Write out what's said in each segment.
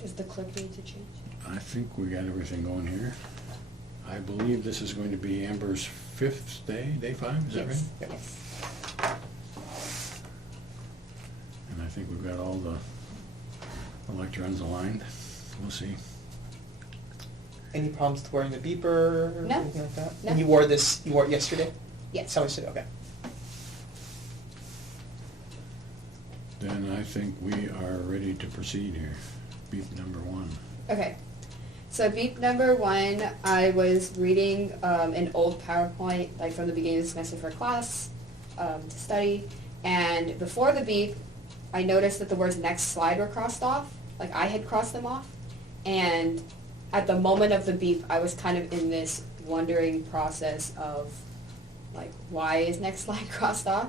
Does the click need to change? I think we got everything going here. I believe this is going to be Amber's 5th day, day 5, is that right? Yes, yes. And I think we've got all the electrons aligned. We'll see. Any problems with wearing the beeper or No. anything like that? No. And you wore it yesterday? Yes. How yesterday? Okay. Then I think we are ready to proceed here. Beep number 1. Okay. So beep number 1, I was reading an old PowerPoint, like from the beginning of the semester for class to study, and before the beep, I noticed that the words next slide were crossed off, like I had crossed them off, and at the moment of the beep, I was kind of in this wondering process of, like, why is next slide crossed off?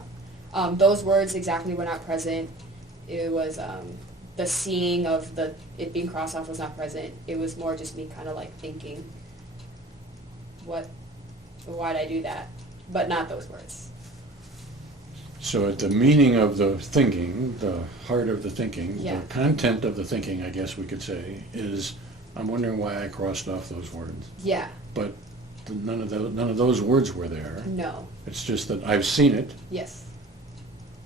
Those words exactly were not present. It was the seeing of it being crossed off was not present. It was more just me kind of like thinking, why'd I do that? But not those words. So at the meaning of the thinking, the heart of the thinking, Yeah. the content of the thinking, I guess we could say, is I'm wondering why I crossed off those words. Yeah. But none of those words were there. No. It's just that I've seen it. Yes.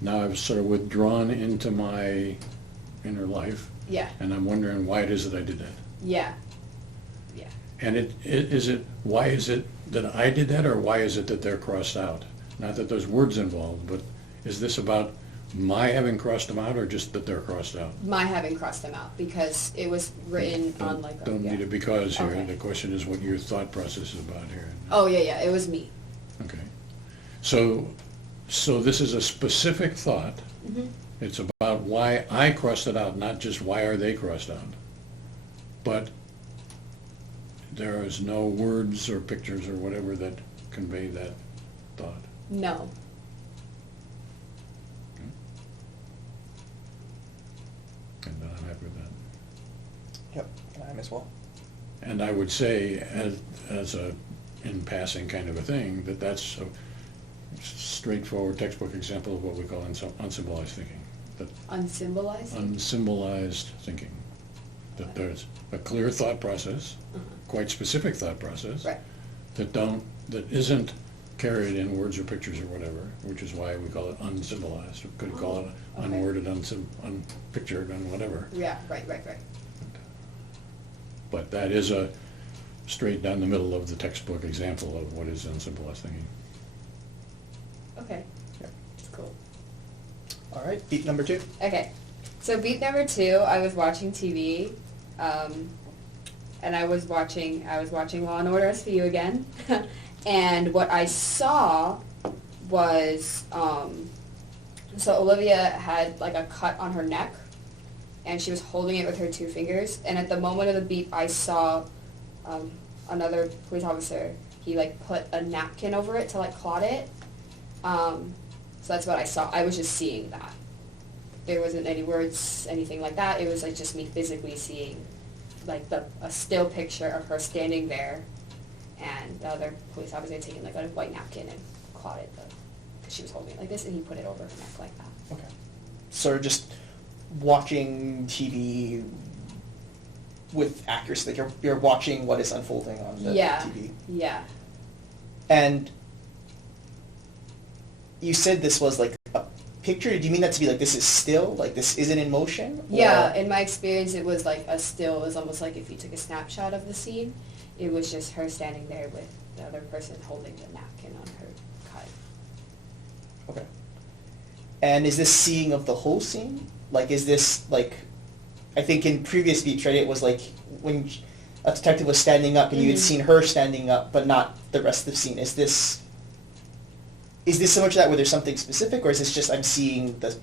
Now I've sort of withdrawn into my inner life, Yeah. and I'm wondering why it is that I did that. Yeah. Yeah. And why is it that I did that, or why is it that they're crossed out? Not that there's words involved, but is this about my having crossed them out, or just that they're crossed out? My having crossed them out because it was written on like a... Don't yeah. need a because here. Okay. The question is what your thought process is about here. Oh, yeah, it was me. Okay. So this is a specific thought. Mm-hmm. It's about why I crossed it out, not just why are they crossed out. But there is no words or pictures or whatever that convey that thought. No. And I'm happy with that. Yep, I'm as well. And I would say, as a in passing kind of a thing, that's a straightforward textbook example of what we call unsymbolized thinking. That Unsymbolized? unsymbolized thinking. That there's a clear thought process, quite specific thought process, Right. that isn't carried in words or pictures or whatever, which is why we call it unsymbolized. We could call it Okay. unworded, unpictured, and whatever. Yeah, right. But that is a straight down the middle of the textbook example of what is unsymbolized thinking. Okay. Yep. Cool. All right, beep number 2. Okay, so beat number 2, I was watching TV, and I was watching Law and Order SVU again, and what I saw was, so Olivia had like a cut on her neck, and she was holding it with her 2 fingers, and at the moment of the beep, I saw another police officer, he like put a napkin over it to like clot it, so that's what I saw. I was just seeing that. There wasn't any words, anything like that. It was like just me physically seeing like a still picture of her standing there, and the other police officer had taken like a white napkin and clotted because she was holding it like this, and he put it over her neck like that. Okay. So just watching TV with accuracy, like you're watching what is unfolding on the TV. Yeah. And you said this was like a picture. Do you mean that to be like this is still, like this isn't in motion? Or? Yeah, in my experience it was like a still. It was almost like if you took a snapshot of the scene, it was just her standing there with the other person holding the napkin on her cut. Okay. And is this seeing of the whole scene? Like, is this like, I think in previous beats, right, it was like when a detective was standing up and you had seen her standing up, but not the rest of the scene. Is this similar to that, where there's something specific, or is this just I'm seeing the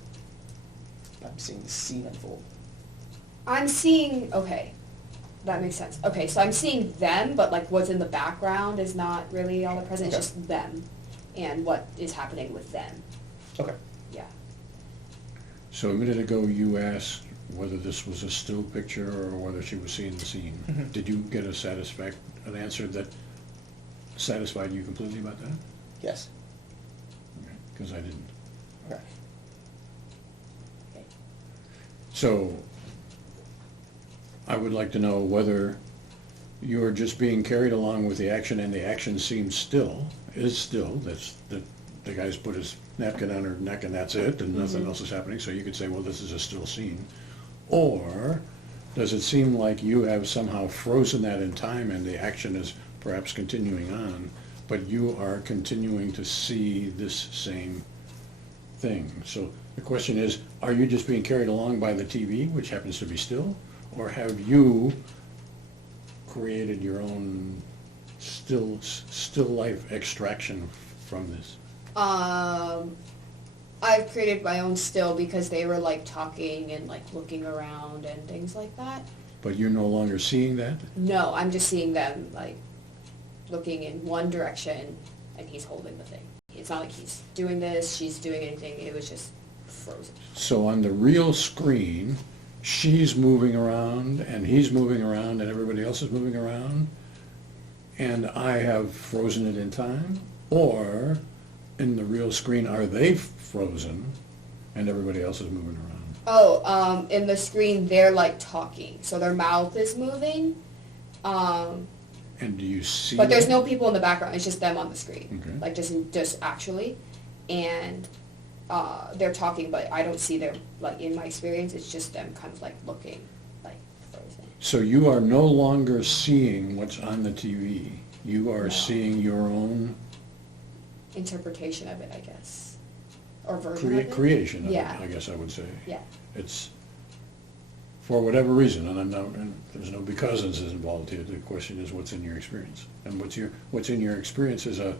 scene unfold? I'm seeing, okay, that makes sense. Okay, so I'm seeing them, but like what's in the background is not really all that present. Okay. It's just them and what is happening with them. Okay. Yeah. So a minute ago you asked whether this was a still picture or whether she was seeing the scene. Mhm. Did you get an answer that satisfied you completely about that? Yes. Because I didn't. Okay. So I would like to know whether you're just being carried along with the action and the action seems still, is still, that's, the guy's put his napkin on her neck and that's it, and nothing else is happening, so you could say, well, this is a still scene. Or does it seem like you have somehow frozen that in time and the action is perhaps continuing on, but you are continuing to see this same thing? So the question is, are you just being carried along by the TV, which happens to be still, or have you created your own still life extraction from this? I've created my own still because they were like talking and like looking around and things like that. But you're no longer seeing that? No, I'm just seeing them like looking in one direction and he's holding the thing. It's not like he's doing this, she's doing anything, it was just frozen. So on the real screen, she's moving around and he's moving around and everybody else is moving around, and I have frozen it in time? Or in the real screen, are they frozen and everybody else is moving around? Oh, in the screen they're like talking, so their mouth is moving. And do you see But there's that? no people in the background, it's just them on the screen. Okay. Like just actually. And they're talking, but I don't see them, like in my experience, it's just them kind of like looking, like frozen. So you are no longer seeing what's on the TV. You are No. seeing your own Interpretation of it, I guess. Or version of it. creation of Yeah. it, I guess I would say. Yeah. It's, for whatever reason, and there's no becauses involved here, the question is what's in your experience. And what's in your experience is a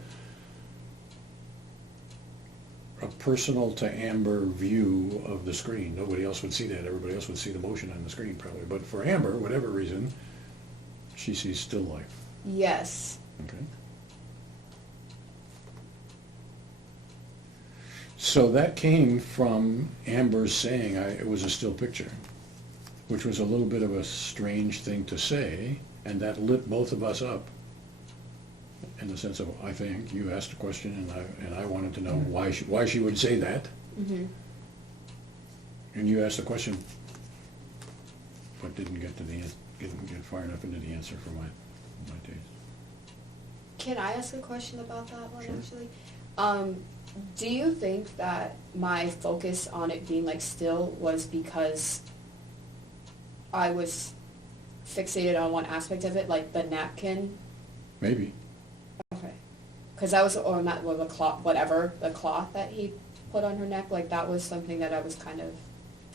personal to Amber view of the screen. Nobody else would see that. Everybody else would see the motion on the screen probably. But for Amber, whatever reason, she sees still life. Yes. Okay. So that came from Amber saying it was a still picture, which was a little bit of a strange thing to say, and that lit both of us up. In the sense of, I think, you asked a question and I wanted to know why she would say that. Mm-hmm. And you asked the question, but didn't get far enough into the answer for my taste. Can I ask a question about that one, Sure. actually? Do you think that my focus on it being like still was because I was fixated on one aspect of it, like the napkin? Maybe. Okay. Because that was, or not, well, the cloth, whatever, the cloth that he put on her neck, like that was something that I was kind of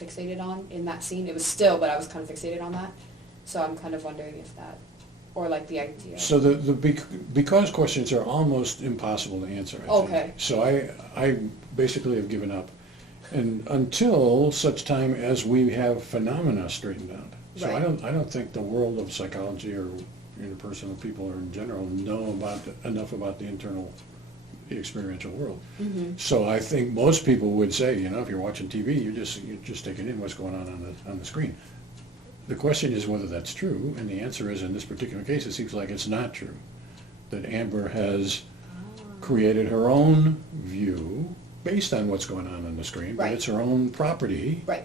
fixated on in that scene. It was still, but I was kind of fixated on that. So I'm kind of wondering if that, or like the idea. So the because questions are almost impossible to answer, I think. Okay. So I basically have given up, and until such time as we have phenomena straightened out. So Right. I don't think the world of psychology or interpersonal people or in general know enough about the experiential world. Mm-hmm. So I think most people would say, if you're watching TV, you're just taking in what's going on the screen. The question is whether that's true, and the answer is, in this particular case, it seems like it's not true. That Amber has created her own view based on what's going on the screen, but Right. it's her own property. Right.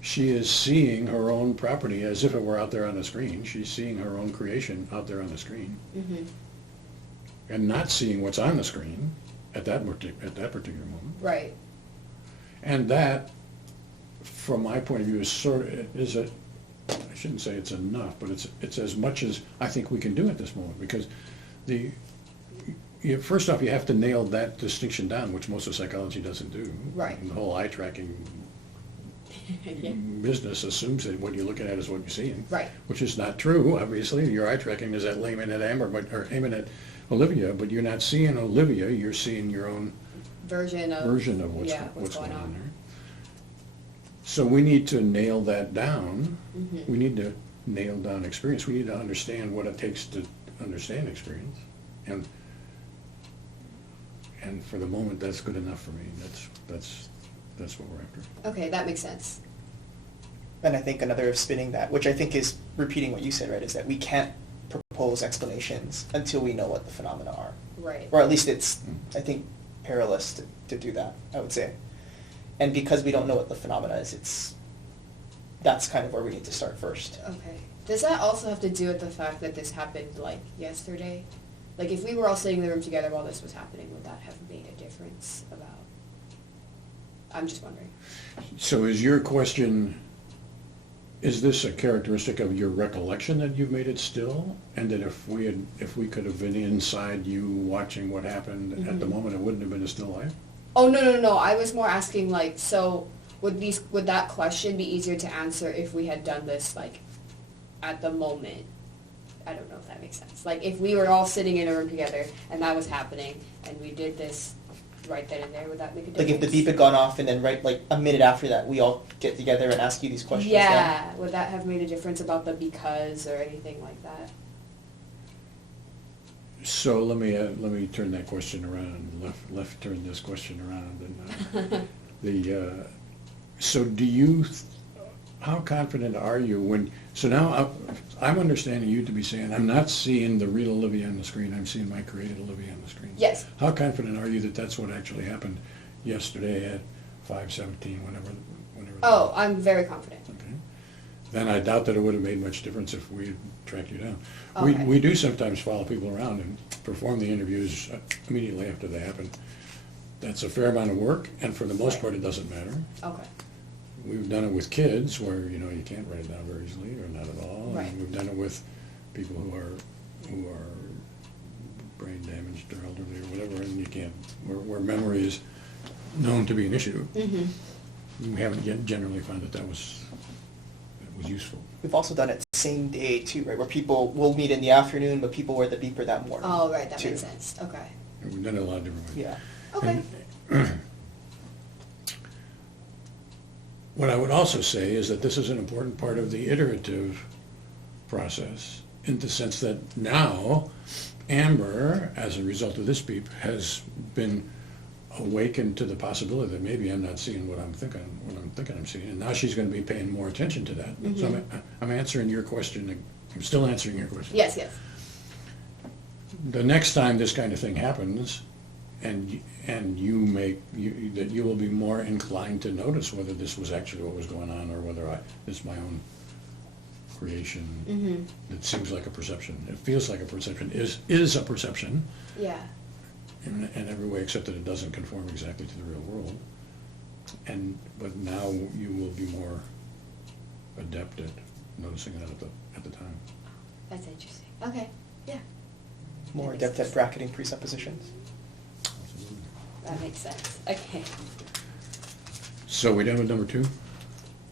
She is seeing her own property as if it were out there on the screen. She's seeing her own creation out there on the screen, Mm-hmm. and not seeing what's on the screen at that particular moment. Right. And that, from my point of view, I shouldn't say it's enough, but it's as much as I think we can do at this moment, because first off, you have to nail that distinction down, which most of psychology doesn't do. Right. And the whole eye tracking Yeah. business assumes that what you're looking at is what you're seeing. Right. Which is not true, obviously. Your eye tracking is aiming at Amber, or aiming at Olivia, but you're not seeing Olivia, you're seeing your own Version of what's going on there. So we need to nail that down. Mm-hmm. We need to nail down experience. We need to understand what it takes to understand experience. And for the moment, that's good enough for me. That's what we're after. Okay, that makes sense. And I think another spinning that, which I think is repeating what you said, right, is that we can't propose explanations until we know what the phenomena are. Right. Or at least it's, I think, perilous to do that, I would say. And because we don't know what the phenomena is, that's kind of where we need to start first. Okay. Does that also have to do with the fact that this happened, like, yesterday? Like, if we were all sitting in the room together while this was happening, would that have made a difference about... I'm just wondering. So is your question, is this a characteristic of your recollection that you've made it still? And that if we could have been inside you watching what happened at the moment, it wouldn't have been a still life? Oh, no. I was more asking, like, so would that question be easier to answer if we had done this, like, at the moment? I don't know if that makes sense. Like, if we were all sitting in a room together and that was happening and we did this right then and there, would that make a difference? Like if the beep had gone off and then right like a minute after that we all get together and ask you these questions. Yeah, then? would that have made a difference about the because or anything like that? So let me turn that question around, left turn this question around. And so do you, how confident are you when, so now I'm understanding you to be saying, I'm not seeing the real Olivia on the screen, I'm seeing my created Olivia on the screen. Yes. How confident are you that that's what actually happened yesterday at 5:17, whenever? Oh, I'm very confident. Okay. Then I doubt that it would have made much difference if we had tracked you down. Okay. We do sometimes follow people around and perform the interviews immediately after they happen. That's a fair amount of work, and for the most Right. part, it doesn't matter. Okay. We've done it with kids where, you know, you can't write it down very easily or not at all. Right. And we've done it with people who are brain damaged or elderly or whatever, and you can't, where memory is known to be an issue. Mm-hmm. We haven't yet generally found that was useful. We've also done it same day too, right? Where people will meet in the afternoon, but people wear the beeper that morning. Oh, right, that too. makes sense. Okay. And we've done it a lot of different ways. Yeah. Okay. And what I would also say is that this is an important part of the iterative process, in the sense that now Amber, as a result of this beep, has been awakened to the possibility that maybe I'm not seeing what I'm thinking I'm seeing, and now she's going to be paying more attention to that. So I'm answering your question. I'm still answering your question. Yes, yes. The next time this kind of thing happens, and that you will be more inclined to notice whether this was actually what was going on or whether it's my own creation. It seems like a perception. It feels like a perception. Is a perception Yeah. in every way except that it doesn't conform exactly to the real world. But now you will be more adept at noticing that at the time. That's interesting. Okay. Yeah. More adept at bracketing presuppositions. That makes sense. Okay. So we done with number 2?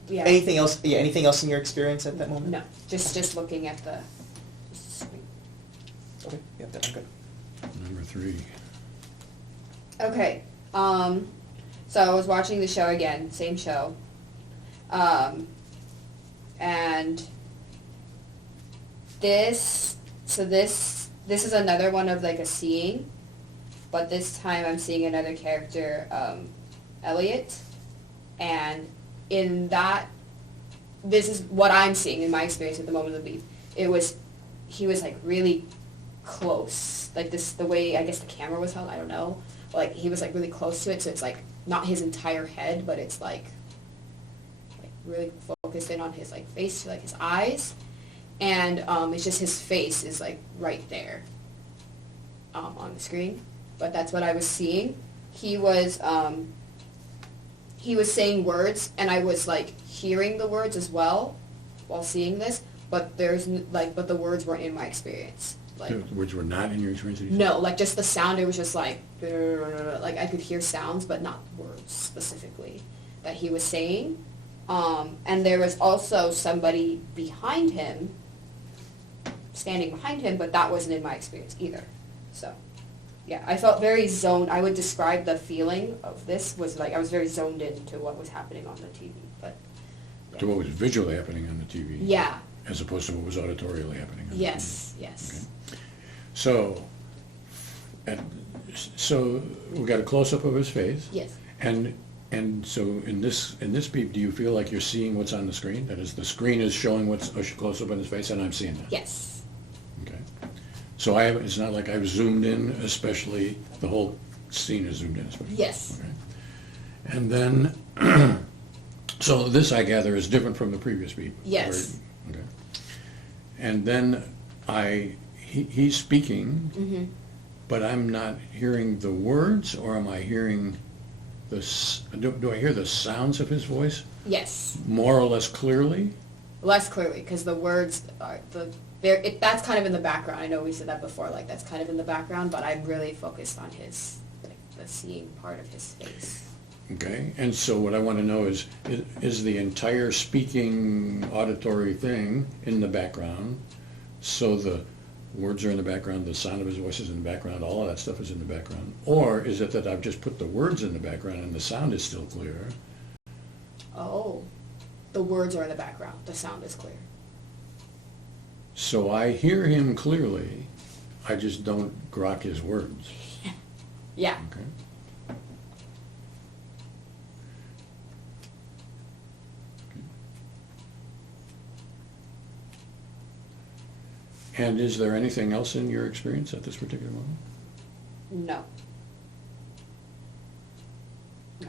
Yeah. Anything else? Yeah. Anything else in your experience at that moment? No. Just looking at the screen. Okay. Yeah. That's good. Number 3. Okay. So I was watching the show again, same show. And this is another one of like a seeing, but this time I'm seeing another character, Elliot, and in that, this is what I'm seeing in my experience at the moment of the beep. He was like really close, like the way I guess the camera was held, I don't know, like he was like really close to it, so it's like not his entire head, but it's like really focused in on his like face, like his eyes, and it's just his face is like right there on the screen. But that's what I was seeing. He was saying words, and I was like hearing the words as well while seeing this, but but the words weren't in my experience. Like, The words were not in your experience? no, like just the sound, it was just like I could hear sounds, but not words specifically that he was saying. And there was also somebody behind him, standing behind him, but that wasn't in my experience either. So, yeah, I felt very zoned. I would describe the feeling of this was like I was very zoned into what was happening on the TV. But yeah. To what was visually happening on the TV? Yeah. As opposed to what was auditorially happening on Yes, the TV? yes. Okay. So we got a close-up of his face. Yes. And so in this beep, do you feel like you're seeing what's on the screen? That is, the screen is showing what's close up in his face, and I'm seeing that? Yes. Okay. So it's not like I've zoomed in, especially, the whole scene is zoomed in especially? Yes. Okay. And then, So this, I gather, is different from the previous beep? Yes. Okay. And then he's speaking, Mm-hmm. but I'm not hearing the words, or am I hearing do I hear the sounds of his voice Yes. more or less clearly? Less clearly, because the words are that's kind of in the background. I know we said that before, like that's kind of in the background, but I'm really focused on his, like, the seeing part of his face. Okay, and so what I want to know is the entire speaking auditory thing in the background, so the words are in the background, the sound of his voice is in the background, all of that stuff is in the background? Or is it that I've just put the words in the background and the sound is still clear? Oh, the words are in the background. The sound is clear. So I hear him clearly, I just don't grok his words. Yeah. Okay. And is there anything else in your experience at this particular moment? No. No.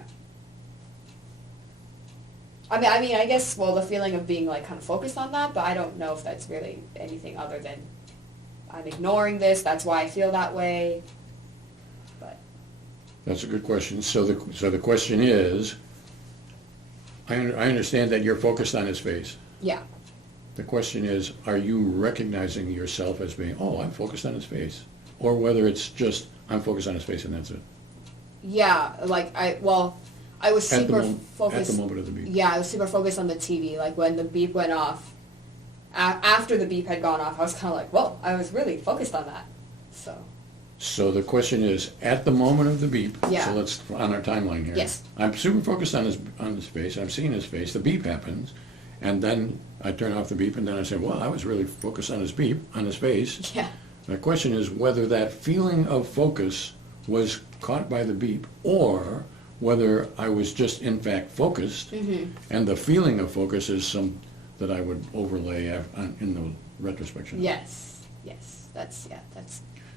I mean, I guess, well, the feeling of being, like, kind of focused on that, but I don't know if that's really anything other than I'm ignoring this, that's why I feel that way, but. That's a good question. So the question is, I understand that you're focused on his face. Yeah. The question is, are you recognizing yourself as being, oh, I'm focused on his face? Or whether it's just, I'm focused on his face and that's it? Yeah, like, I was At the super At focused. the moment of the beep. Yeah, I was super focused on the TV, like, when the beep went off. After the beep had gone off, I was kind of like, whoa, I was really focused on that, so. So the question is, at the moment of the beep, Yeah. so let's, on our timeline here. Yes. I'm super focused on his face, I'm seeing his face, the beep happens, and then I turn off the beep, and then I say, well, I was really focused on his beep, on his face. Yeah. The question is whether that feeling of focus was caught by the beep, or whether I was just in fact focused, Mm-hmm. and the feeling of focus is some that I would overlay in the retrospection. Yes, that's.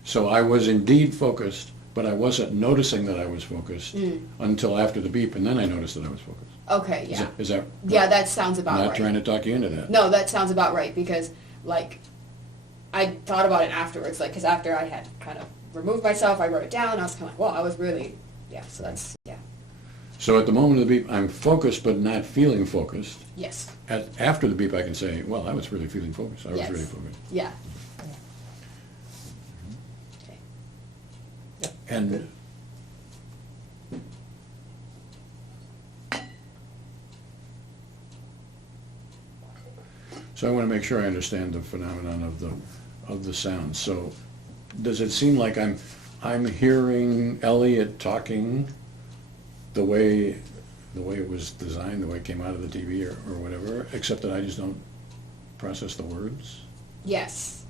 So I was indeed focused, but I wasn't noticing that I was focused until after the beep, and then I noticed that I was focused. Okay, yeah. Is that Yeah, that sounds about not right. trying to talk you into that? No, that sounds about right, because, like, I thought about it afterwards, like, because after I had kind of removed myself, I wrote it down, I was kind of like, well, I was really, yeah, so that's, yeah. So at the moment of the beep, I'm focused but not feeling focused. Yes, After the beep, I can say, well, I was really feeling focused. I was Yes. really focused. yeah. Okay. Yeah. And Good. so I want to make sure I understand the phenomenon of the sound. So does it seem like I'm hearing Elliot talking the way it was designed, the way it came out of the TV or whatever, except that I just don't process the words? Yes.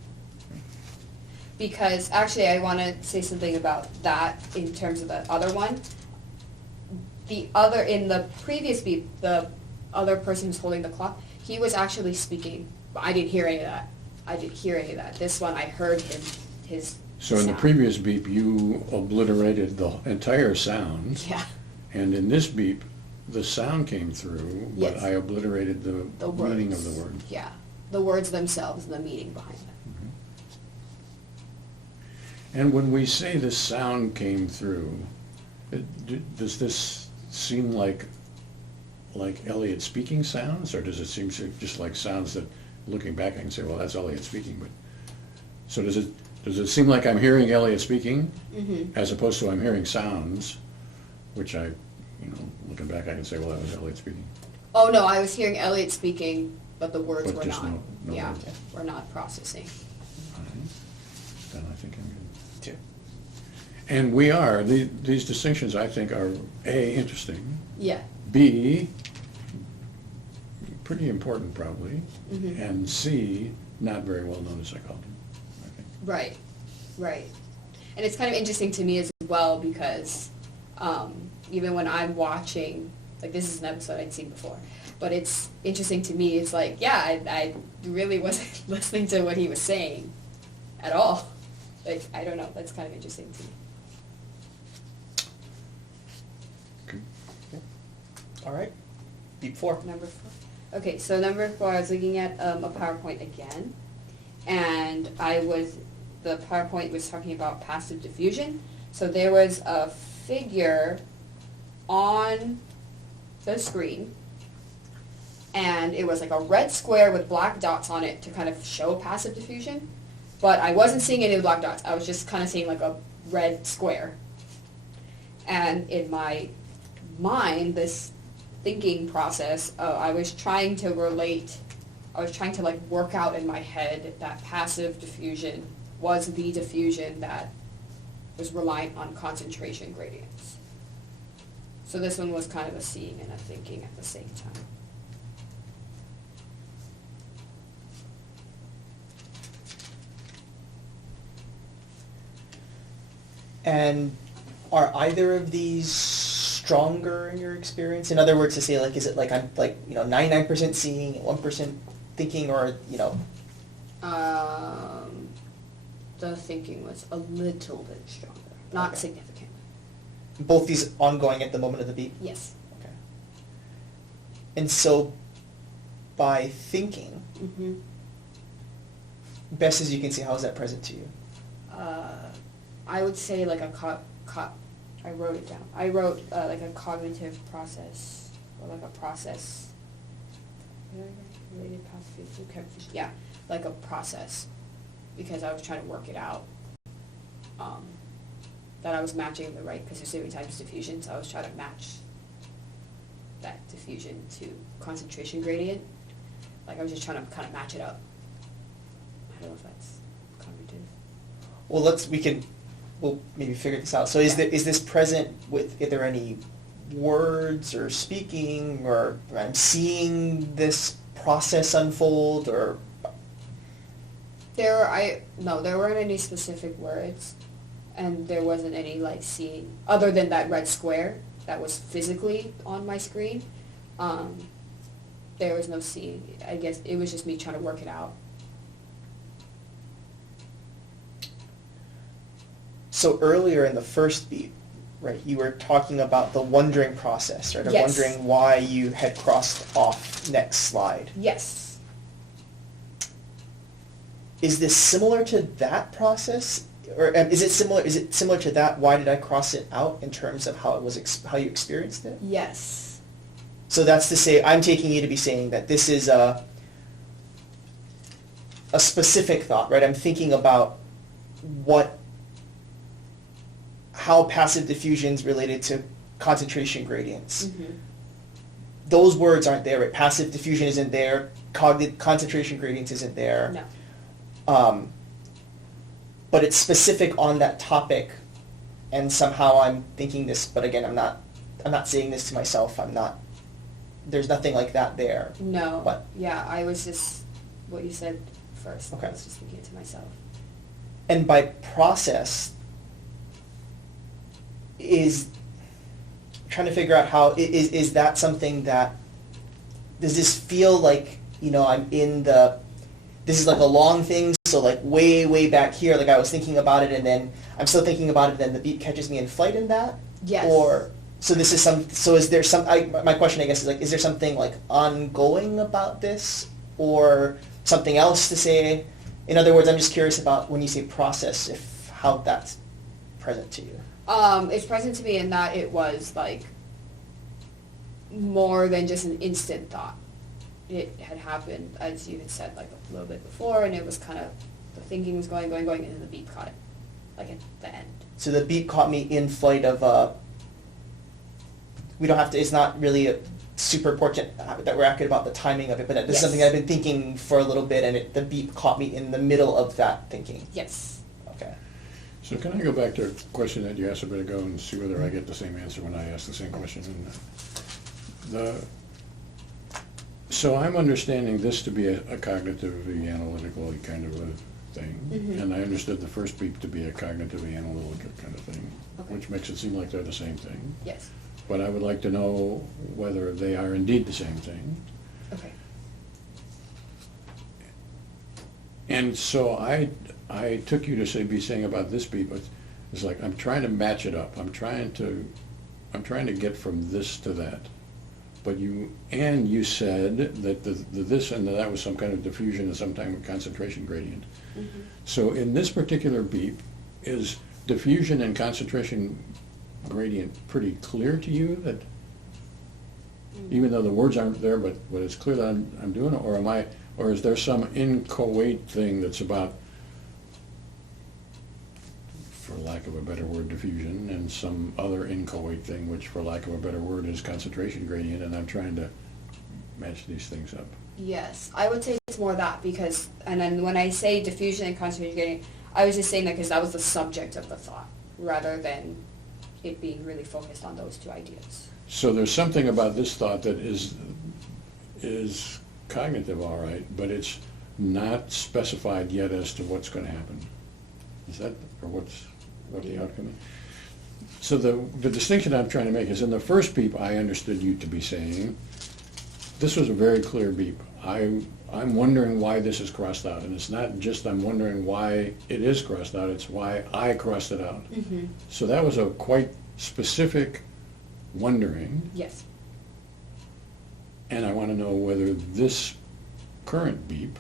Because, actually, I want to say something about that in terms of the other one. In the previous beep, the other person who's holding the clock, he was actually speaking, but I didn't hear any of that. I didn't hear any of that. This one, I heard his So in the sound. previous beep, you obliterated the entire sound. Yeah, And in this beep, the sound came through, but Yes. I obliterated the the meaning words. of the word. Yeah, the words themselves and the meaning behind them. And when we say the sound came through, does this seem like Elliot speaking sounds, or does it seem just like sounds that, looking back, I can say, well, that's Elliot speaking, but, so does it seem like I'm hearing Elliot speaking, as opposed to I'm hearing sounds, which looking back, I can say, well, that was Elliot speaking. Oh, no, I was hearing Elliot speaking, but the words But were just not. no Yeah, words. we're not processing. All right. Then I think I'm good. Two. And these distinctions, I think, are A, interesting, Yeah. B, pretty important probably, Mm-hmm. and C, not very well known in psychology, I think. Right, right. And it's kind of interesting to me as well because even when I'm watching, like this is an episode I'd seen before, but it's interesting to me, it's like, yeah, I really wasn't listening to what he was saying at all. Like, I don't know, that's kind of interesting to me. Okay. All right. beep 4. Number 4. Okay, so number 4, I was looking at a PowerPoint again, and the PowerPoint was talking about passive diffusion. So there was a figure on the screen, and it was like a red square with black dots on it to kind of show passive diffusion, but I wasn't seeing any of the black dots. I was just kind of seeing like a red square. And in my mind, this thinking process, I was trying to like work out in my head that passive diffusion was the diffusion that was reliant on concentration gradients. So this one was kind of a seeing and a thinking at the same time. And are either of these stronger in your experience? In other words, to say, like, is it like I'm like 99% seeing, 1% thinking, or The thinking was a little bit stronger, not Okay. significant. both these ongoing at the moment of the beep? Yes. Okay. And so, by thinking, Mm-hmm. best as you can see, how is that present to you? I would say like I wrote it down. I wrote like a cognitive process, or like a process. Related passive, yeah, like a process, because I was trying to work it out. That I was matching the right, because there's so many times diffusion, so I was trying to match that diffusion to concentration gradient. Like I was just trying to kind of match it up. I don't know if that's cognitive. Well, we'll maybe figure this out. So is this present with, are there any words or speaking, or I'm seeing this process unfold, or? There weren't any specific words, and there wasn't any like seeing, other than that red square that was physically on my screen. There was no seeing. I guess it was just me trying to work it out. So earlier in the first beat, right, you were talking about the wondering process, right? Of Yes. wondering why you had crossed off next slide. Yes. Is this similar to that process, or is it similar to that? Why did I cross it out in terms of how how you experienced it? Yes. So that's to say, I'm taking you to be saying that this is a specific thought, right? I'm thinking about how passive diffusion is related to concentration gradients. Mm-hmm. Those words aren't there, right? Passive diffusion isn't there. Concentration gradients isn't there. No. But it's specific on that topic, and somehow I'm thinking this. But again, I'm not saying this to myself. There's nothing like that there. No. But yeah, I was just what you said first. Okay. I was just thinking it to myself. And by process is trying to figure out how is that something that does this feel like I'm in this is like a long thing, so like way back here, like I was thinking about it and then I'm still thinking about it and then the beat catches me in flight in that? Yes. Or so is there my question I guess is like, is there something like ongoing about this or something else to say? In other words, I'm just curious about when you say process, how that's present to you. It's present to me in that it was like more than just an instant thought. It had happened, as you had said, like a little bit before, and it was kind of, the thinking was going, and then the beep caught it, like at the end. So the beep caught me in flight of, we don't have to, it's not really a super important that we're accurate about the timing of it, but this is Yes. something I've been thinking for a little bit, and the beep caught me in the middle of that thinking. Yes. Okay. So can I go back to a question that you asked a bit ago and see whether I get the same answer when I ask the same question? So I'm understanding this to be a cognitively analytical kind of a thing, Mhm. and I understood the first beep to be a cognitively analytical kind of thing, Okay. which makes it seem like they're the same thing. Yes. But I would like to know whether they are indeed the same thing. Okay. And so I took you to be saying about this beep, but it's like I'm trying to match it up. I'm trying to get from this to that. But you said that the this and that was some kind of diffusion and some kind of concentration gradient. Mm-hmm. So in this particular beep, is diffusion and concentration gradient pretty clear to you, that even though the words aren't there, but it's clear that I'm doing it, or is there some inchoate thing that's about, for lack of a better word, diffusion, and some other inchoate thing, which for lack of a better word is concentration gradient, and I'm trying to match these things up? Yes, I would say it's more that because, and then when I say diffusion and concentration gradient, I was just saying that because that was the subject of the thought, rather than it being really focused on those two ideas. So there's something about this thought that is cognitive, all right, but it's not specified yet as to what's going to happen. Is that, or what the outcome is? So the distinction I'm trying to make is, in the first beep, I understood you to be saying, this was a very clear beep. I'm wondering why this is crossed out, and it's not just I'm wondering why it is crossed out, it's why I crossed it out. Mm-hmm. So that was a quite specific wondering. Yes. And I want to know whether this current beep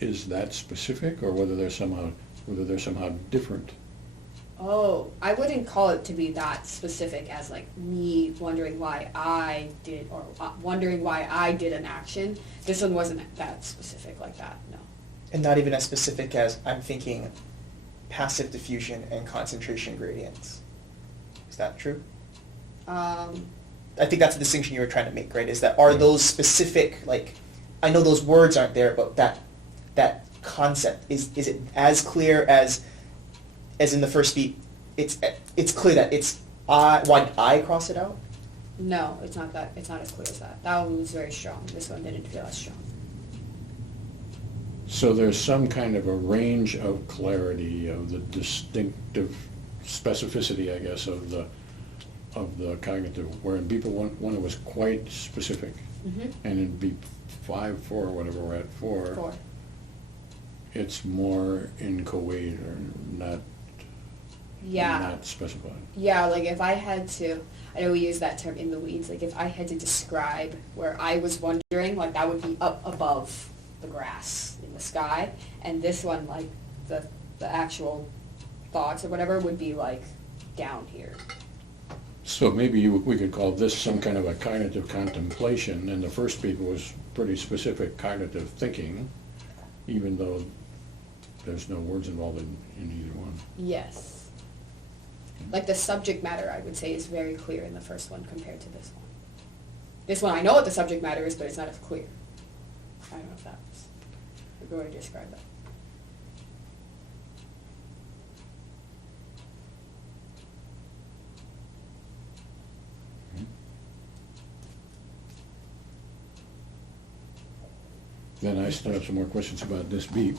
is that specific, or whether they're somehow different. Oh, I wouldn't call it to be that specific as like me wondering why I did, or wondering why I did an action. This one wasn't that specific like that, no. And not even as specific as I'm thinking passive diffusion and concentration gradients. Is that true? I think that's the distinction you were trying to make, right? Is that, are those specific, like, I know those words aren't there, but that concept, is it as clear as in the first beat? It's clear that it's why did I cross it out? No, it's not that. It's not as clear as that. That one was very strong. This one didn't feel as strong. So there's some kind of a range of clarity, of the distinctive specificity, I guess, of the cognitive, where in beep 1 it was quite specific. Mm-hmm. And in beep 5, 4, whatever we're at, 4, it's more inchoate, or not specified. Yeah, like if I had to, I know we use that term in the weeds, like if I had to describe where I was wondering, like that would be up above the grass in the sky, and this one, like the actual thoughts or whatever, would be like down here. So maybe we could call this some kind of a cognitive contemplation, and the first beep was pretty specific cognitive thinking, even though there's no words involved in either one. Yes. Like the subject matter, I would say, is very clear in the first one compared to this one. This one, I know what the subject matter is, but it's not as clear. I don't know if that's a good way to describe that. Then I still have some more questions about this beep.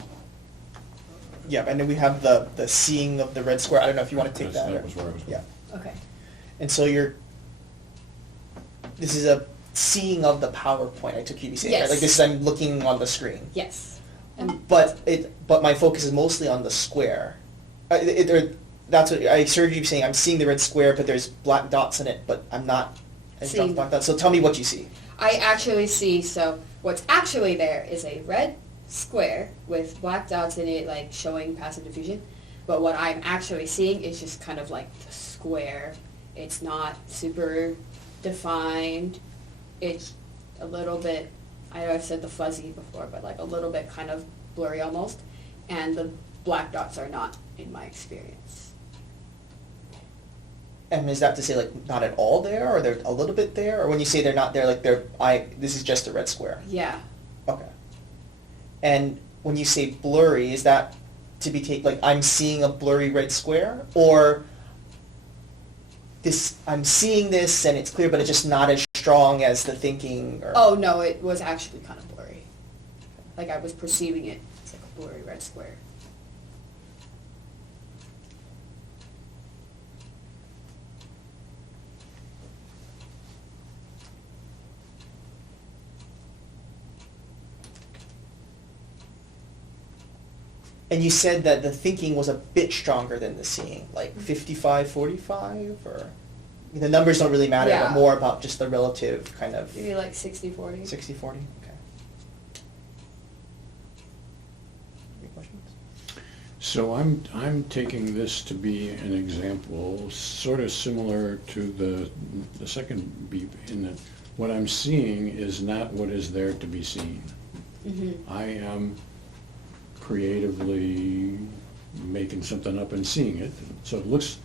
Yeah, and then we have the seeing of the red square. I don't know if you want to take that. That was where I was going. Yeah. Okay. And so this is a seeing of the PowerPoint, I took you to be saying, Yes. right? Like this is, I'm looking on the screen. Yes. And But my focus is mostly on the square. That's what I heard you saying. I'm seeing the red square, but there's black dots in it, but I'm not Seeing- black dots. So tell me what you see. I actually see, so what's actually there is a red square with black dots in it, like showing passive diffusion. But what I'm actually seeing is just kind of like the square. It's not super defined. It's a little bit, I know I've said the fuzzy before, but like a little bit kind of blurry almost. And the black dots are not in my experience. And is that to say, like, not at all there, or they're a little bit there? Or when you say they're not there, like, this is just a red square? Yeah. Okay. And when you say blurry, is that to be taken, like, I'm seeing a blurry red square? Or I'm seeing this and it's clear, but it's just not as strong as the thinking? Or... Oh, no, it was actually kind of blurry. Like I was perceiving it as like a blurry red square. And you said that the thinking was a bit stronger than the seeing, like 55-45, or? The numbers don't really matter, Yeah. but more about just the relative kind of Maybe like 60-40. 60-40. Okay. Any questions? So I'm taking this to be an example sort of similar to the second beep in that what I'm seeing is not what is there to be seen. Mm-hmm. I am creatively making something up and seeing it. So it looks,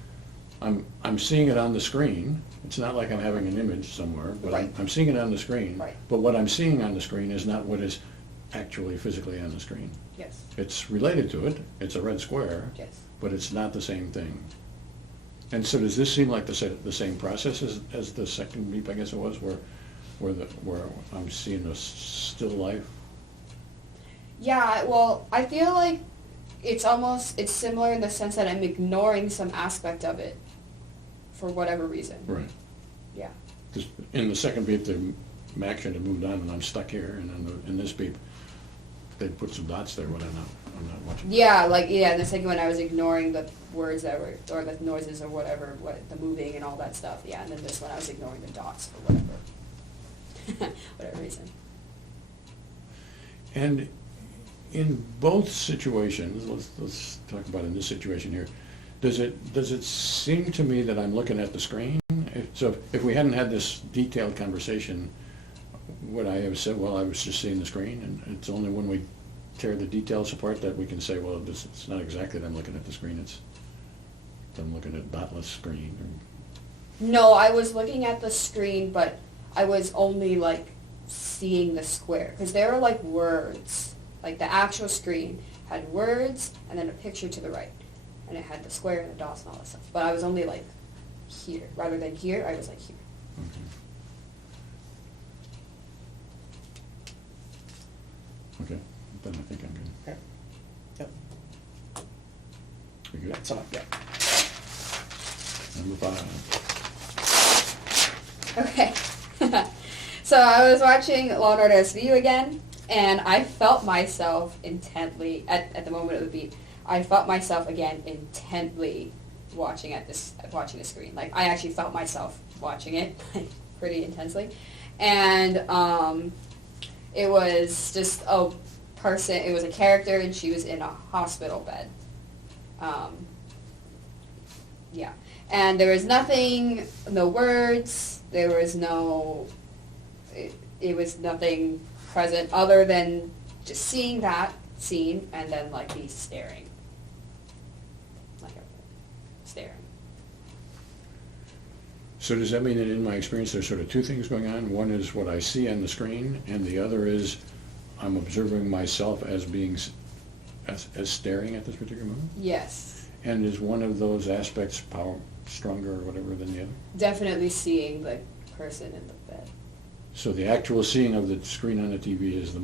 I'm seeing it on the screen. It's not like I'm having an image somewhere, but Right. I'm seeing it on the screen. Right. But what I'm seeing on the screen is not what is actually physically on the screen. Yes. It's related to it. It's a red square. Yes. But it's not the same thing. And so does this seem like the same process as the second beep, I guess it was, where I'm seeing a still life? Yeah, well, I feel like it's similar in the sense that I'm ignoring some aspect of it for whatever reason. Right. Yeah. Just in the second beep, the action had moved on, and I'm stuck here. And in this beep, they put some dots there when I'm not watching. Yeah, in the second one I was ignoring the words that were, or the noises or whatever, the moving and all that stuff. Yeah, and then this one I was ignoring the dots for whatever reason. And in both situations, let's talk about in this situation here. Does it seem to me that I'm looking at the screen? If we hadn't had this detailed conversation, would I have said, well, I was just seeing the screen, and it's only when we tear the details apart that we can say, well, it's not exactly that I'm looking at the screen, I'm looking at dotless screen. No, I was looking at the screen, but I was only seeing the square, because there were words. Like the actual screen had words and then a picture to the right, and it had the square and the dots and all that stuff. But I was only here rather than here. I was here. Okay, then I think I'm good. Okay. Yep. We good? So, yeah. Number 5. Okay. So I was watching Law and Order SVU again, and I felt myself intently, at the moment of the beat, I felt myself again intently watching the screen. I actually felt myself watching it, pretty intensely. And it was just a person, it was a character, and she was in a hospital bed. Yeah. And there was nothing, no words, there was no, it was nothing present other than just seeing that scene and then me staring. Staring. So does that mean that in my experience there's sort of two things going on? One is what I see on the screen, and the other is I'm observing myself as being, as staring at this particular moment? Yes. And is one of those aspects stronger or whatever than the other? Definitely seeing the person in the bed. So the actual seeing of the screen on the TV is the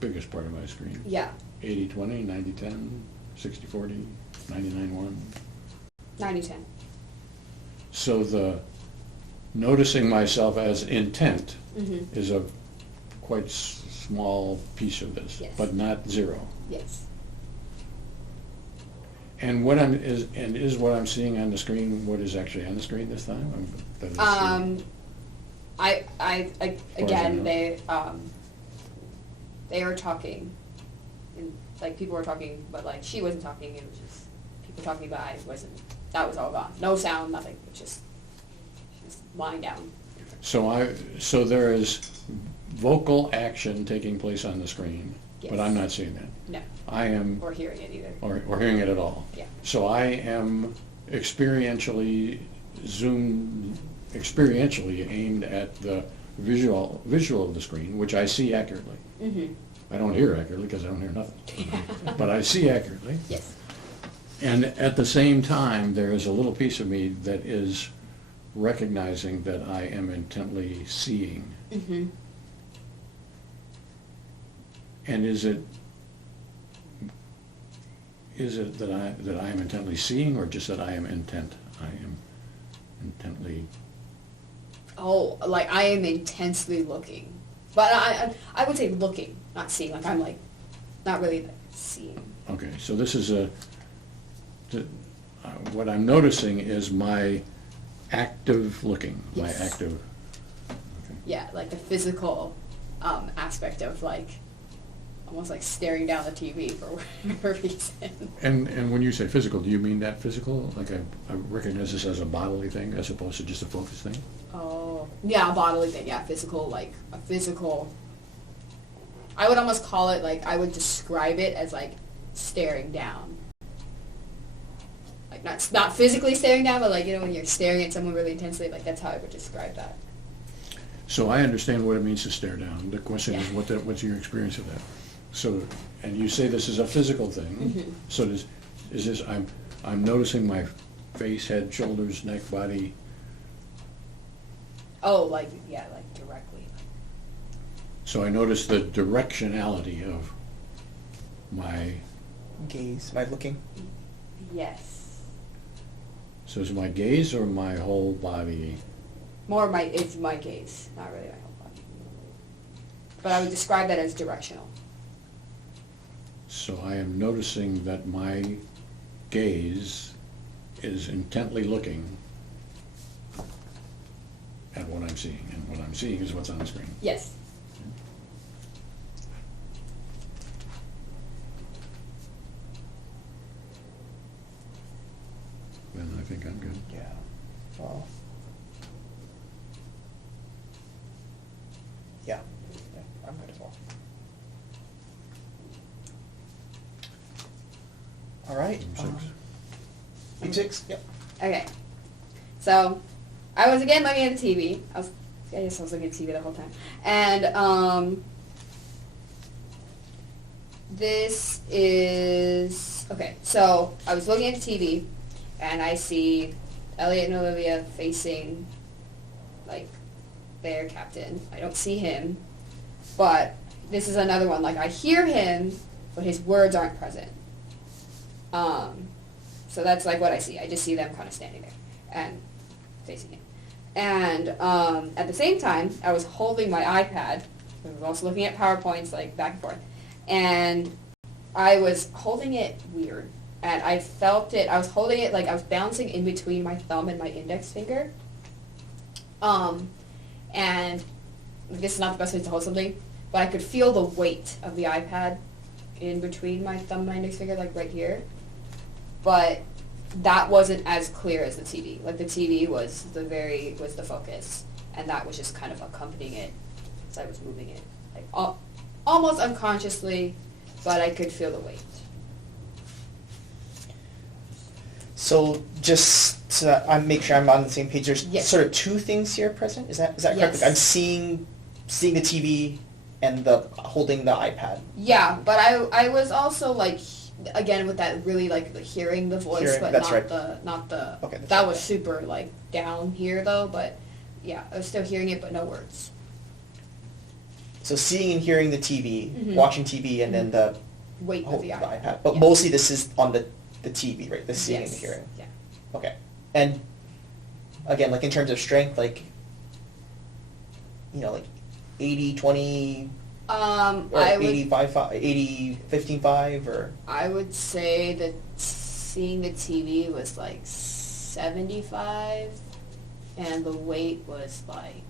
biggest part of my screen? Yeah. 80-20, 90-10, 60-40, 99-1? 90-10. So the noticing myself as intent is a quite small piece of this, Yes. but not zero. Yes. And is what I'm seeing on the screen what is actually on the screen this time? Again, they were talking, and people were talking, but she wasn't talking. It was just people talking, but I wasn't. That was all gone. No sound, nothing. It was just lying down. So there is vocal action taking place on the screen, Yes. but I'm not seeing that. No. I am, Or hearing it either. or hearing it at all. Yeah. So I am experientially aimed at the visual of the screen, which I see accurately. Mm-hmm. I don't hear accurately because I don't hear nothing. But I see accurately. Yes. And at the same time, there is a little piece of me that is recognizing that I am intently seeing. Mm-hmm. And is it that I am intently seeing, or just that I am intent? I am intently. Oh, I am intensely looking, but I would say looking, not seeing. I'm not really seeing. Okay, so this is what I'm noticing is my active looking, my Yes. active. Yeah, like the physical aspect of like almost like staring down the TV for whatever reason. And when you say physical, do you mean that physical? Like I recognize this as a bodily thing as opposed to just a focus thing? Oh, yeah, a bodily thing, yeah, physical, like a physical. I would almost call it like, I would describe it as like staring down. Like not physically staring down, but like, you know, when you're staring at someone really intensely, like that's how I would describe that. So I understand what it means to stare down. The question is, Yeah. what's your experience of that? So, and you say this is a physical thing. Mhm. So is this, I'm noticing my face, head, shoulders, neck, body. Oh, like, yeah, like directly. So I notice the directionality of my, Gaze, my looking. Yes. so is it my gaze or my whole body? It's my gaze, not really my whole body. But I would describe that as directional. So I am noticing that my gaze is intently looking at what I'm seeing, and what I'm seeing is what's on the screen. Yes. Then I think I'm good. Yeah. Well. Yeah. Yeah, I'm good as well. All right. Number 6. Page 6. Yep. Okay. So, I was again looking at the TV. I guess I was looking at TV the whole time. And, this is, okay, so I was looking at the TV, and I see Elliot and Olivia facing, like, their captain. I don't see him, but this is another one. Like, I hear him, but his words aren't present. So that's, like, what I see. I just see them kind of standing there and facing him. And at the same time, I was holding my iPad. I was also looking at PowerPoints, like, back and forth. And I was holding it weird. And I felt it, I was holding it, like, I was bouncing in between my thumb and my index finger. And this is not the best way to hold something, but I could feel the weight of the iPad in between my thumb and my index finger, like, right here. But that wasn't as clear as the TV. Like, the TV was the focus, and that was just kind of accompanying it as I was moving it, like, almost unconsciously, but I could feel the weight. So just so that I make sure I'm on the same page, there's Yes. sort of two things here present. Is that correct? Yes. Like I'm seeing the TV and holding the iPad. Yeah, but I was also, like, again with that really, like, the hearing the voice, Hearing, but that's not right. the Okay, that's that right, was yeah. super, like, down here though, but yeah, I was still hearing it but no words. So seeing and hearing the TV, Mhm. watching TV, and then the Weight of the iPad. iPad. But Yeah. mostly this is on the TV, right? The seeing and Yes. the hearing. Yeah. Okay. And again, like in terms of strength, like, you know, like 80-20 or I would 85-5, 80-15-5 or... I would say that seeing the TV was like 75, and the weight was like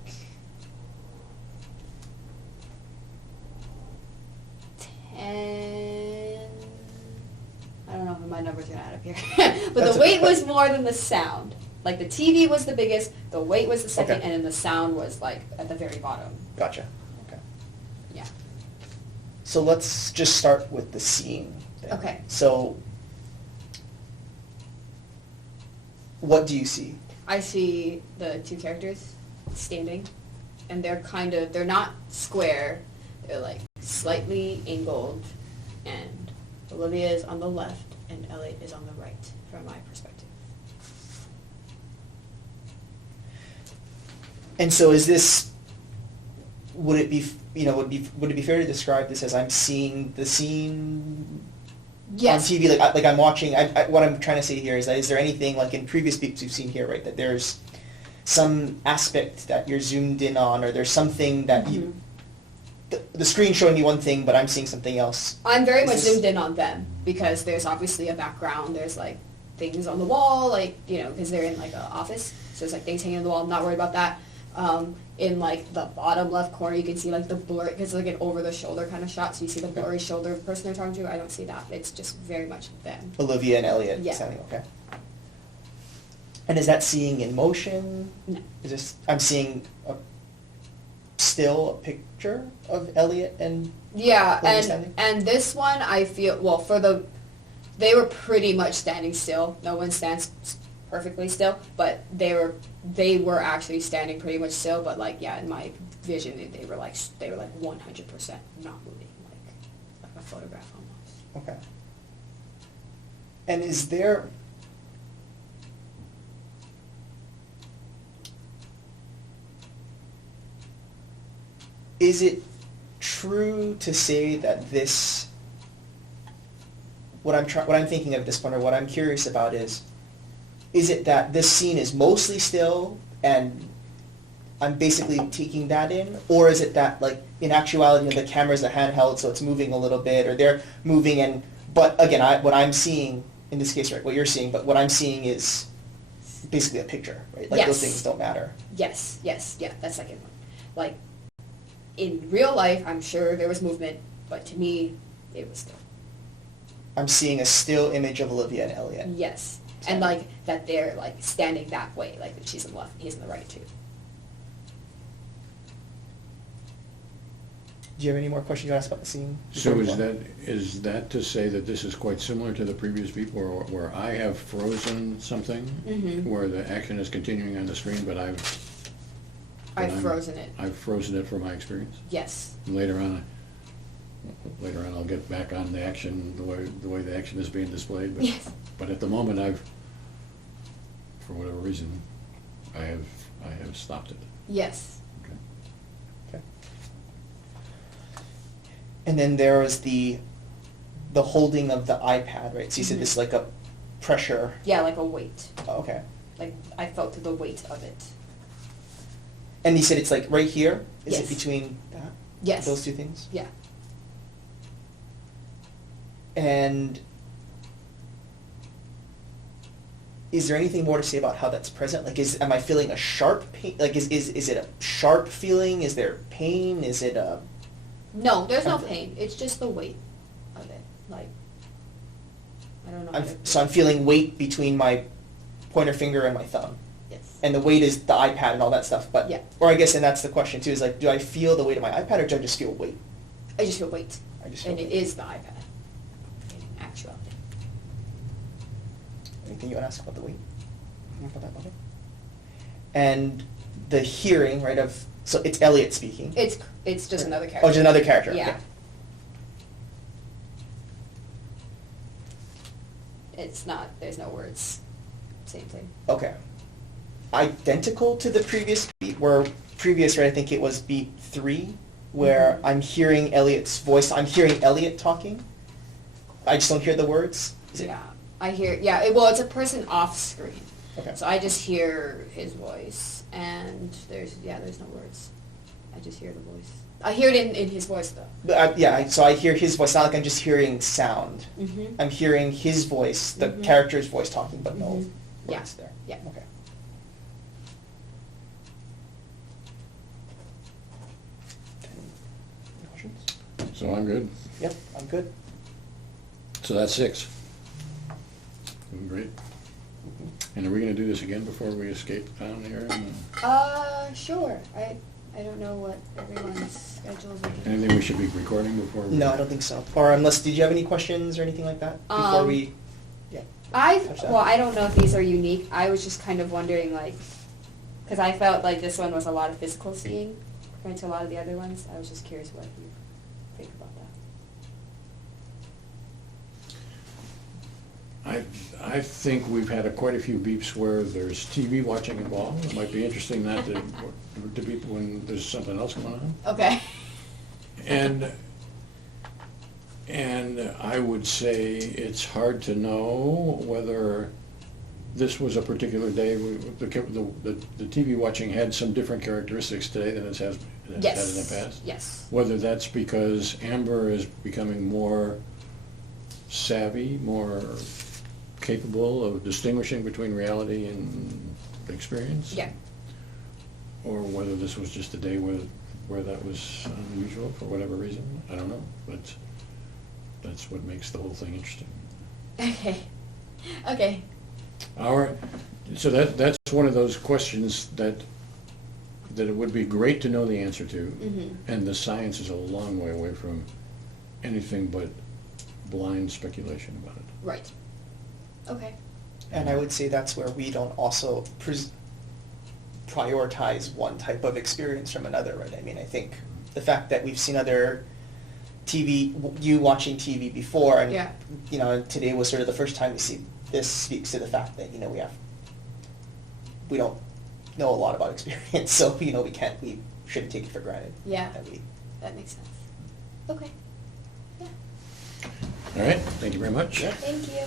10. I don't know if my numbers are gonna add up here, but That's the okay, weight was more than the sound. Like, the TV was the biggest, the weight was the second, Okay. and then the sound was like at the very bottom. Gotcha. Okay. Yeah. So let's just start with the seeing then. Okay. So what do you see? I see the two characters standing, and they're not square, they're like slightly angled, and Olivia is on the left and Elliot is on the right from my perspective. And so is this, would it be fair to describe this as I'm seeing the scene Yes. on TV, like I'm watching, what I'm trying to say here is that is there anything like in previous beats we've seen here, right, that there's some aspect that you're zoomed in on, or there's something that you, the screen's showing me one thing, but I'm seeing something else. I'm very Is much this- zoomed in on them, because there's obviously a background, there's like things on the wall, like, you know, because they're in like an office, so it's like things hanging on the wall. I'm not worried about that. In like the bottom left corner, you can see like the blur, because it's like an over-the-shoulder kind of shot, so you see the blurry shoulder of the person they're talking to. I don't see that. It's just very much them. Olivia and Elliot Yeah. standing, okay. And is that seeing in motion? No. Is this, I'm seeing a picture of Elliot and Yeah, Olivia standing? and this one I feel, well, they were pretty much standing still. No one stands perfectly still, but they were actually standing pretty much still. But like, yeah, in my vision, they were like 100% not moving, like a photograph almost. Okay. And is there... Is it true to say that this... What I'm thinking of at this point, or what I'm curious about is it that this scene is mostly still and I'm basically taking that in? Or is it that, like, in actuality, the camera's a handheld, so it's moving a little bit, or they're moving and... But again, what I'm seeing, in this case, right, what you're seeing, but what I'm seeing is basically a picture, right? Like, Yes. those things don't matter. Yes, yeah, that second one. Like, in real life, I'm sure there was movement, but to me, it was still. I'm seeing a still image of Olivia and Elliot. Yes, and like that they're like standing that way, like she's in the left, he's in the right too. Do you have any more questions you want to ask about the scene? So is that to say that this is quite similar to the previous beat where I have frozen something, Mm-hmm. where the action is continuing on the screen, but I've I'm- frozen it. I've frozen it for my experience? Yes. And later on I'll get back on the action, the way the action is being displayed. But, Yes. but at the moment for whatever reason, I have stopped it. Yes. Okay. Okay. And then there was the holding of the iPad, right? So you said Mhm. this like a pressure. Yeah, like a weight. Oh, okay. Like I felt the weight of it. And you said it's like right here? Is Yes. it between that? Yes. Those two things? Yeah. And is there anything more to say about how that's present? Like, am I feeling a sharp pain? Like, is it a sharp feeling? Is there pain? Is it a... No, there's no Okay. pain. It's just the weight of it. Like, I don't know. So I'm feeling weight between my pointer finger and my thumb. Yes. And the weight is the iPad and all that stuff. But Yeah. Or I guess, and that's the question too, is like, do I feel the weight of my iPad or do I just feel weight? I just feel weight. I just feel And it weight. is the iPad. In actuality. Anything you want to ask about the weight? About that, okay. And the hearing, right, of... So it's Elliot speaking. It's just another character. Oh, just another character. Yeah. Okay. It's not, there's no words. Same thing. Okay. Identical to the previous beat, where previous, right, I think it was beat 3, where Mhm. I'm hearing Elliot's voice. I'm hearing Elliot talking. I just don't hear the words. Is it- Yeah. I hear, yeah, well, it's a person off screen. Okay. So I just hear his voice, and there's no words. I just hear the voice. I hear it in his voice, though. But so I hear his voice. Not like I'm just hearing sound. Mm-hmm. I'm hearing his voice, the Mhm. character's voice talking, but no Mhm. Yeah. words there. Yeah. Okay. Any questions? So I'm good. Yep, I'm good. So that's 6. Great. Mhm. And are we going to do this again before we escape down here? Sure. I don't know what everyone's schedules are. Anything we should be recording before? No, I don't think so. Or unless, did you have any questions or anything like that before we? Yeah. touch that? Well, I don't know if these are unique. I was just kind of wondering, like, because I felt like this one was a lot of physical seeing compared to a lot of the other ones. I was just curious what you think about that. I think we've had quite a few beeps where there's TV watching involved. It might be interesting not to beep when there's something else going on. Okay. And I would say it's hard to know whether this was a particular day. The TV watching had some different characteristics today than it has had in the past. Yes. Whether that's because Amber is becoming more savvy, more capable of distinguishing between reality and experience. Yeah. Or whether this was just a day where that was unusual for whatever reason. I don't know. But that's what makes the whole thing interesting. Okay. Okay. So that's one of those questions that it would be great to know the answer to, Mm-hmm. and the science is a long way away from anything but blind speculation about it. Right. Okay. And I would say that's where we don't also prioritize one type of experience from another, right? I mean, I think the fact that we've seen other TV, you watching TV before, and Yeah. you know, today was sort of the first time we see this speaks to the fact that, you know, we don't know a lot about experience, so, you know, we shouldn't take it for granted. Yeah. That That makes sense. Okay. Yeah. All right, thank you very much. Yeah. Thank you.